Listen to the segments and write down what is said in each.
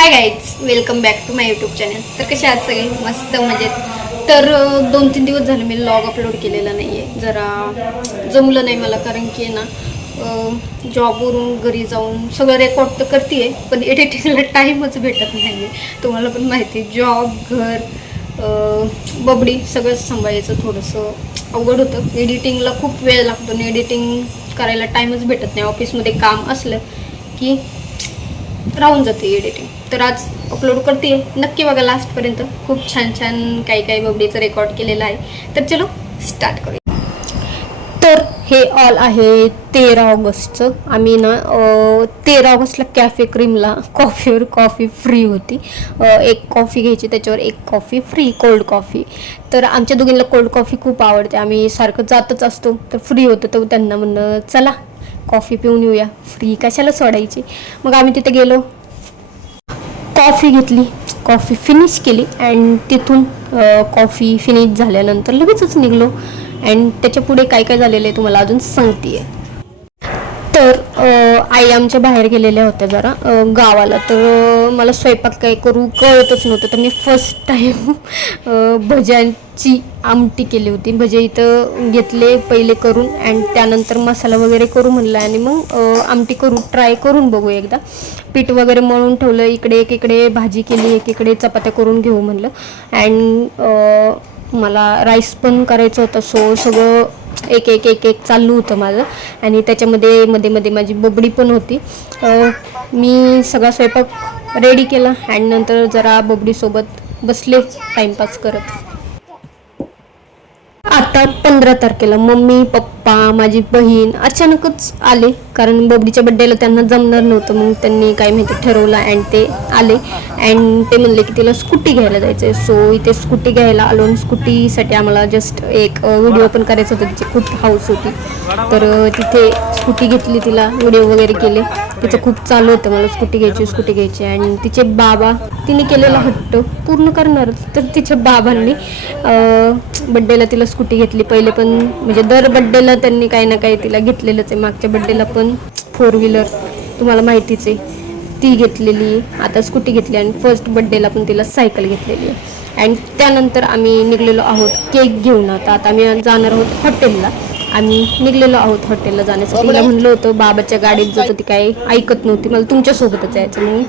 High guys, welcome back to my YouTube channel. तर कसे आहात सगळे? मस्त मजेत. तर 2-3 दिवस झाले मी व्लॉग अपलोड केलेला नाही आहे. जरा जमलं नाही मला, कारण की ना जॉबवरून घरी जाऊन सगळं रेकॉर्ड तर करते आहे, पण एडिटिंगला टाईमच भेटत नाही आहे. तुम्हाला पण माहिती आहे, जॉब, घर, बबडी सगळंच सांभाळायचं थोडंसं अवघड होतं. एडिटिंगला खूप वेळ लागतो आणि एडिटिंग करायला टाईमच भेटत नाही. ऑफिसमध्ये काम असलं की राहून जाते एडिटिंग. तर आज अपलोड करते, नक्की बघा लास्टपर्यंत. खूप छान छान काही काही बबडीचं रेकॉर्ड केलेलं आहे. तर चलो स्टार्ट करूया. तर हे ऑल आहे 13 ऑगस्टचं. आम्ही ना 13 ऑगस्टला कॅफे क्रीमला कॉफीवर कॉफी फ्री होती. एक कॉफी घ्यायची, त्याच्यावर एक कॉफी फ्री, कोल्ड कॉफी. तर आमच्या दोघींना कोल्ड कॉफी खूप आवडते, आम्ही सारखं जातच असतो. तर फ्री होतं तर त्यांना म्हणलं चला कॉफी पिऊन येऊया, फ्री कशाला सोडायची. मग आम्ही तिथे गेलो, कॉफी घेतली, कॉफी फिनिश केली अँड तिथून कॉफी फिनिश झाल्यानंतर लगेचच निघलो. अँड त्याच्या पुढे काय काय झालेलं आहे तुम्हाला अजून सांगते आहे. तर आई आमच्या बाहेर गेलेल्या होत्या जरा गावाला. तर मला स्वयंपाक काय करू कळतच नव्हतं. तर मी फर्स्ट टाईम भज्यांची आमटी केली होती. भजे इथं घेतले पहिले करून अँड त्यानंतर मसाला वगैरे करू म्हणलं आणि मग आमटी करू, ट्राय करून बघू एकदा. पीठ वगैरे मळून ठेवलं, इकडे भाजी केली, एकीकडे चपात्या करून घेऊ म्हणलं. अँड मला राईस पण करायचं होतं. सो सगळं एक एक एक एक चालू होतं माझं. आणि त्याच्यामध्ये मध्ये माझी बबडी पण होती. मी सगळा स्वयंपाक रेडी केला अँड नंतर जरा बबडीसोबत बसले टाईमपास करत. आता 15 तारखेला मम्मी, पप्पा, माझी बहीण अचानकच आले, कारण बबडीच्या बड्डेला त्यांना जमणार नव्हतं. मग त्यांनी काय माहिती ठरवलं अँड ते आले अँड ते म्हणले की तिला स्कूटी घ्यायला जायचं आहे. सो इथे स्कूटी घ्यायला आलो. स्कूटीसाठी आम्हाला जस्ट एक व्हिडिओ पण करायचं होतं, तिची खूप हाऊस होती. तर तिथे स्कूटी घेतली, तिला व्हिडिओ वगैरे केले. तिचं खूप चालू होतं मला स्कूटी घ्यायची आणि तिचे बाबा, तिने केलेला हट्ट पूर्ण करणार. तर तिच्या बाबांनी बड्डेला तिला स्कूटी घेतली. पहिले पण म्हणजे दर बड्डेला त्यांनी काही ना काही तिला घेतलेलंच आहे. मागच्या बड्डेला पण 4 व्हीलर तुम्हाला माहितीच आहे ती घेतलेली, आता स्कूटी घेतली आणि फर्स्ट बड्डेला पण तिला सायकल घेतलेली आहे. अँड त्यानंतर आम्ही निघलेलो आहोत केक घेऊन. आता आम्ही जाणार आहोत हॉटेलला. आम्ही निघलेलो आहोत हॉटेलला जाण्यासाठी. तिला म्हणलं होतं बाबाच्या गाडीत जातो, ती काही ऐकत नव्हती, मला तुमच्यासोबतच यायचं म्हणून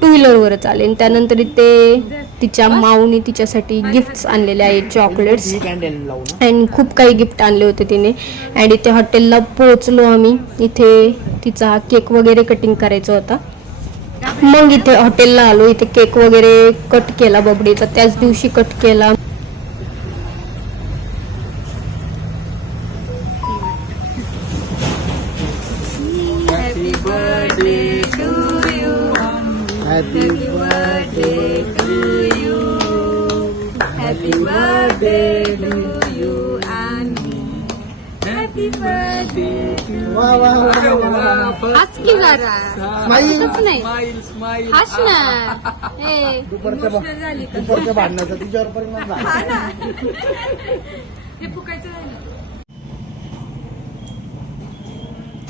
2 व्हीलरवरच आले. आणि त्यानंतर इथे तिच्या माऊनी तिच्यासाठी गिफ्ट्स आणलेले आहेत, चॉकलेट्स अँड खूप काही गिफ्ट आणले होते तिने. अँड इथे हॉटेलला पोहोचलो आम्ही. इथे तिचा केक वगैरे कटिंग करायचा होता. मग इथे हॉटेलला आलो, इथे केक वगैरे कट केला बबडीचा, त्याच दिवशी कट केला. Happy birthday to you. Happy birthday to you and me. Happy birthday to you. हस की जरा, हसत नाही, हस ना. दुपारच्या भांडणाचा तिच्यावर परिणाम झाला.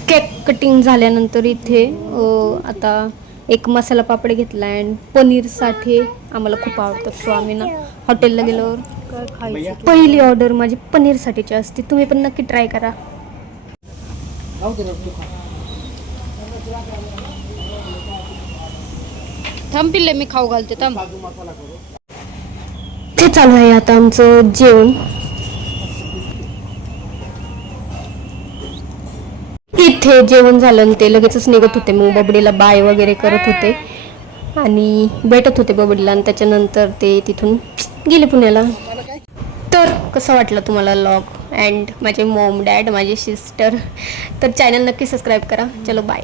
केक कटिंग झाल्यानंतर इथे आता एक मसाला पापड घेतला अँड पनीरसाठी आम्हाला खूप आवडतं. सो आम्ही ना हॉटेलला गेल्यावर काय खायचं, पहिली ऑर्डर माझी पनीरसाठीची असते. तुम्ही पण नक्की ट्राय करा. थांब पिल्ले, मी खाऊ घालते थांब. ते चालू आहे आता आमचं जेवण. इथे जेवण झालं आणि ते लगेचच निघत होते. मग बबडीला बाय वगैरे करत होते आणि भेटत होते बबडीला. आणि त्याच्यानंतर ते तिथून गेले पुण्याला. तर कसं वाटलं तुम्हाला व्लॉग अँड माझे मॉम, डॅड, माझी सिस्टर. तर चॅनल नक्की सबस्क्राईब करा. चलो बाय.